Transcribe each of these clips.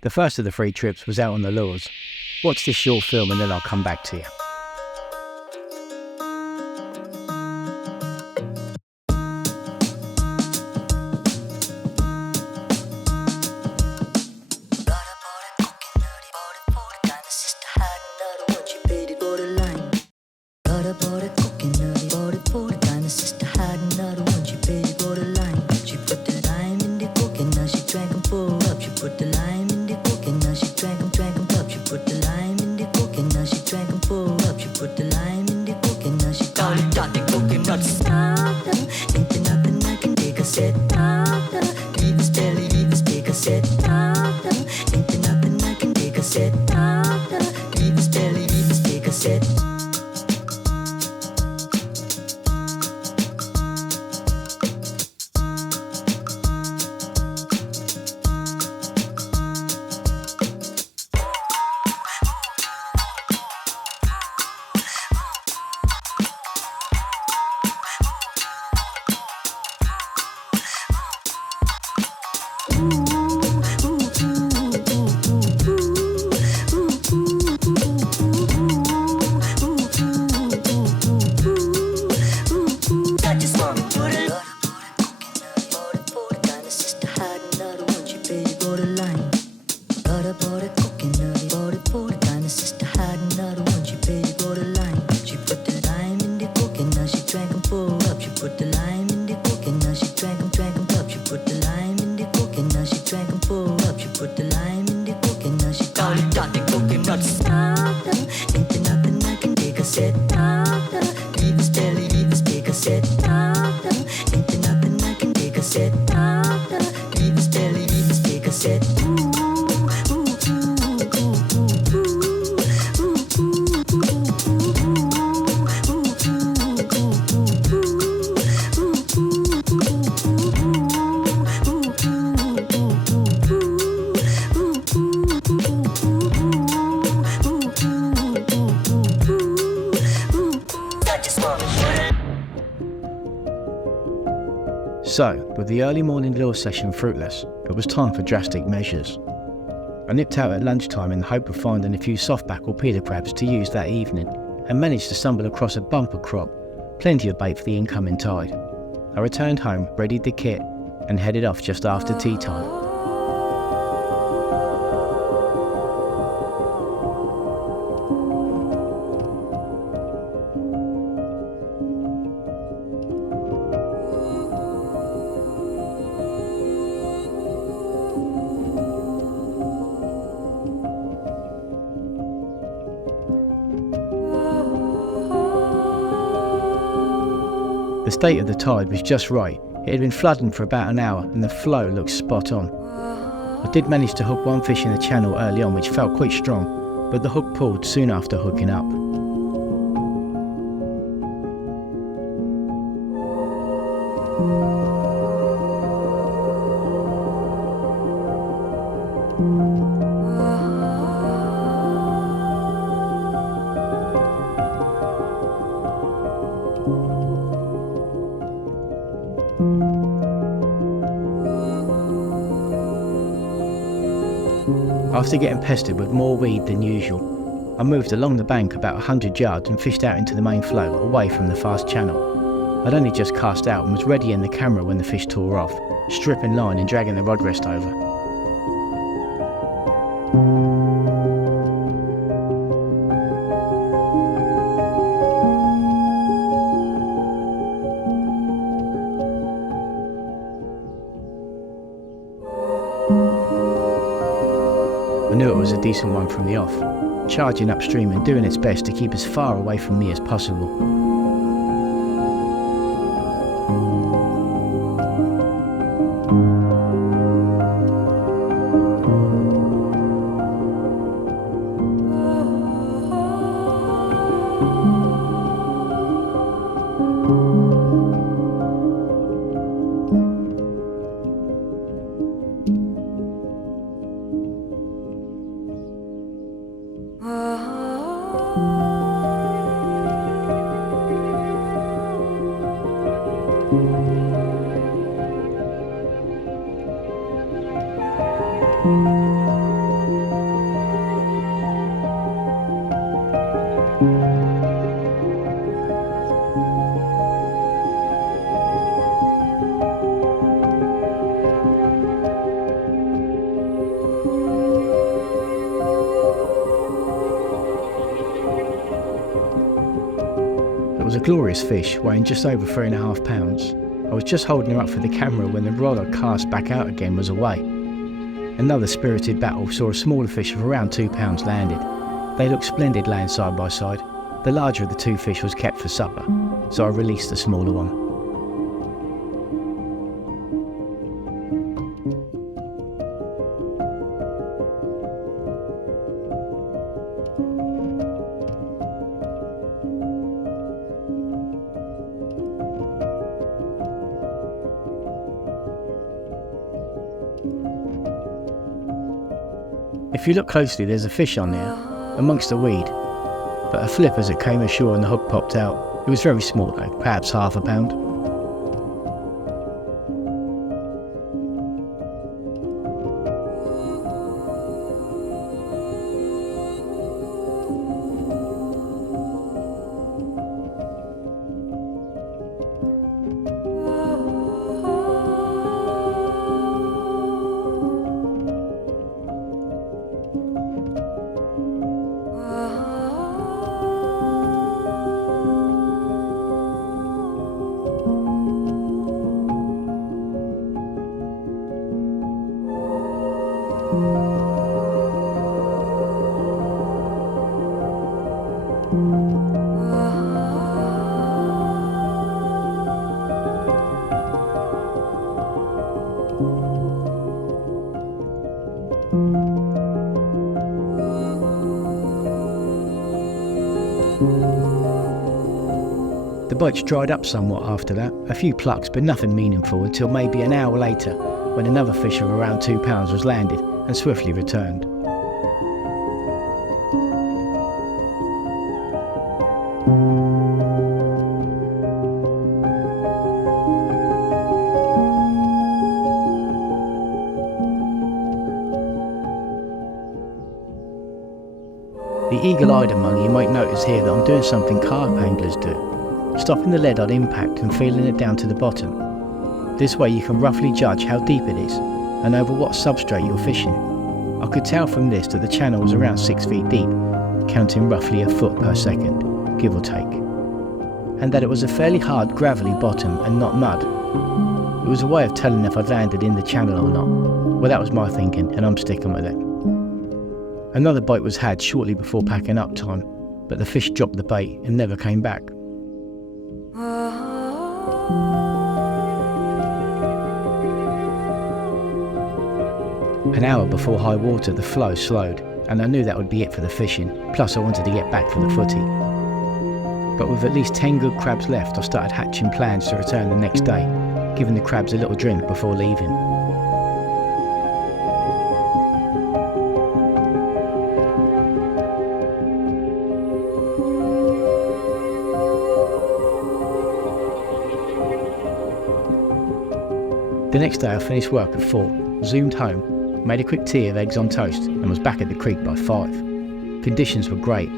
The first of the 3 trips was out on the Lures. Watch this short film and then I'll come back to you. So, with the early morning lure session fruitless, it was time for drastic measures. I nipped out at lunchtime in the hope of finding a few softback or peter crabs to use that evening, and managed to stumble across a bumper crop, plenty of bait for the incoming tide. I returned home, readied the kit, and headed off just after tea time. The state of the tide was just right. It had been flooding for about an hour and the flow looked spot on. I did manage to hook one fish in the channel early on which felt quite strong, but the hook pulled soon after hooking up. After getting pestered with more weed than usual, I moved along the bank about 100 yards and fished out into the main flow, away from the fast channel. I'd only just cast out and was readying the camera when the fish tore off, stripping line and dragging the rod rest over. I knew it was a decent one from the off, charging upstream and doing its best to keep as far away from me as possible. glorious fish weighing just over 3.5 pounds. I was just holding her up for the camera when the rod I cast back out again was away. Another spirited battle saw a smaller fish of around 2 pounds landed. They looked splendid laying side by side. The larger of the two fish was kept for supper, so I released the smaller one. If you look closely, there's a fish on there, amongst the weed, but a flip as it came ashore and the hook popped out. It was very small though, perhaps ½ pound. The bites dried up somewhat after that, a few plucks but nothing meaningful until maybe an hour later when another fish of around 2 pounds was landed and swiftly returned. The eagle-eyed among you might notice here that I'm doing something carp anglers do, stopping the lead on impact and feeling it down to the bottom. This way you can roughly judge how deep it is and over what substrate you're fishing. I could tell from this that the channel was around 6 feet deep, counting roughly a foot per second, give or take, and that it was a fairly hard gravelly bottom and not mud. It was a way of telling if I'd landed in the channel or not. Well, that was my thinking and I'm sticking with it. Another bite was had shortly before packing up time, but the fish dropped the bait and never came back. An hour before high water the flow slowed and I knew that would be it for the fishing, plus I wanted to get back for the footy. But with at least 10 good crabs left I started hatching plans to return the next day, giving the crabs a little drink before leaving. The next day I finished work at 4, zoomed home, made a quick tea of eggs on toast and was back at the creek by 5. Conditions were great.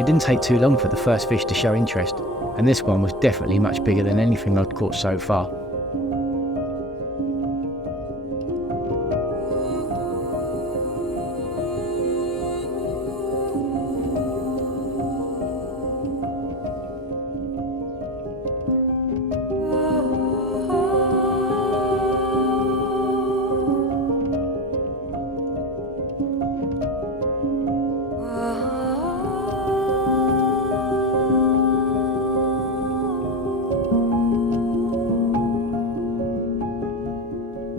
It didn't take too long for the first fish to show interest, and this one was definitely much bigger than anything I'd caught so far.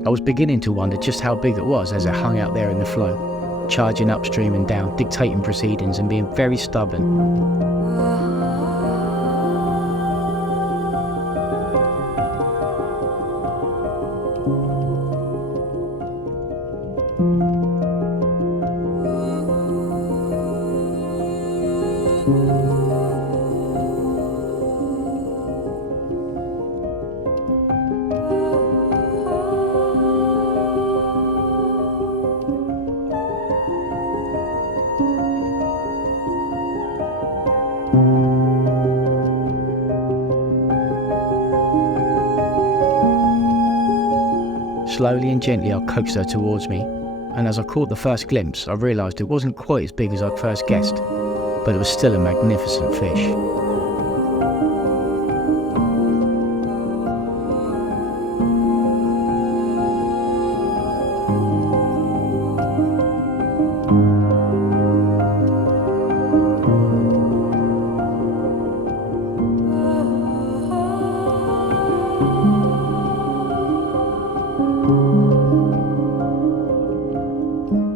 I was beginning to wonder just how big it was as it hung out there in the flow, charging upstream and down, dictating proceedings and being very stubborn. Slowly and gently I coaxed her towards me, and as I caught the first glimpse I realised it wasn't quite as big as I'd first guessed, but it was still a magnificent fish.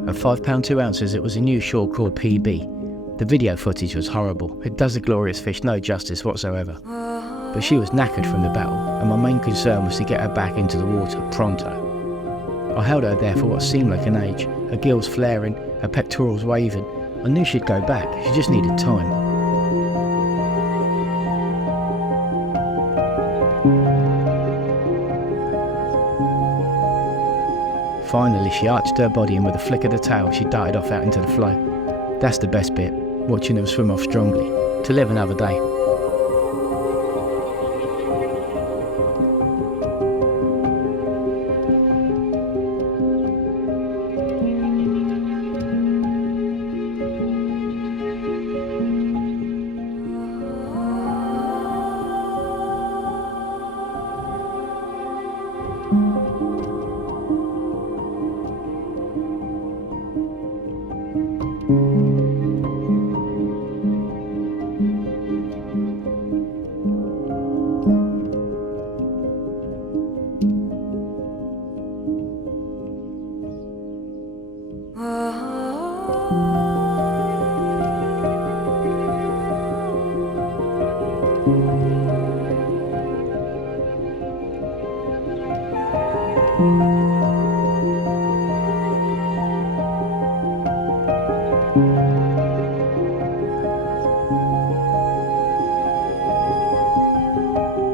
At £5 2 ounces it was a new shore called PB. The video footage was horrible, it does the glorious fish no justice whatsoever. But she was knackered from the battle, and my main concern was to get her back into the water pronto. I held her there for what seemed like an age, her gills flaring, her pectorals waving. I knew she'd go back, she just needed time. Finally she arched her body and with a flick of the tail she darted off out into the flow. That's the best bit, watching them swim off strongly, to live another day.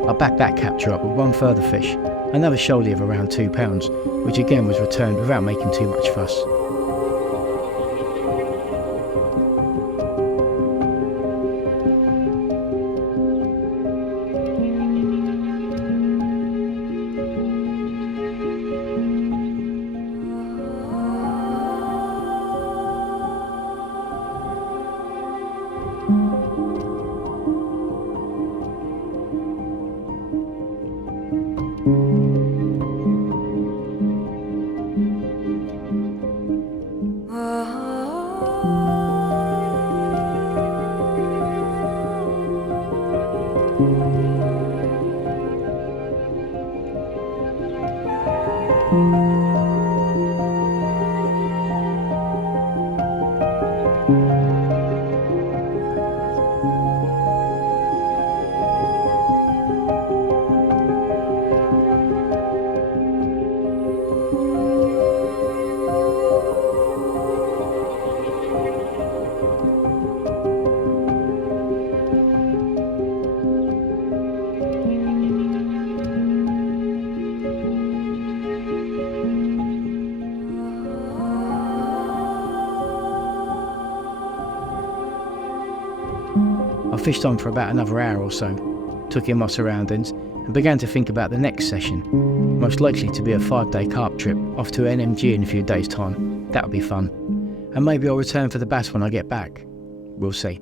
I backed that capture up with one further fish, another shoalie of around £2, which again was returned without making too much fuss. I fished on for about another hour or so, took in my surroundings and began to think about the next session, most likely to be a 5-day carp trip off to NMG in a few days' time. That would be fun. And maybe I'll return for the bass when I get back. We'll see.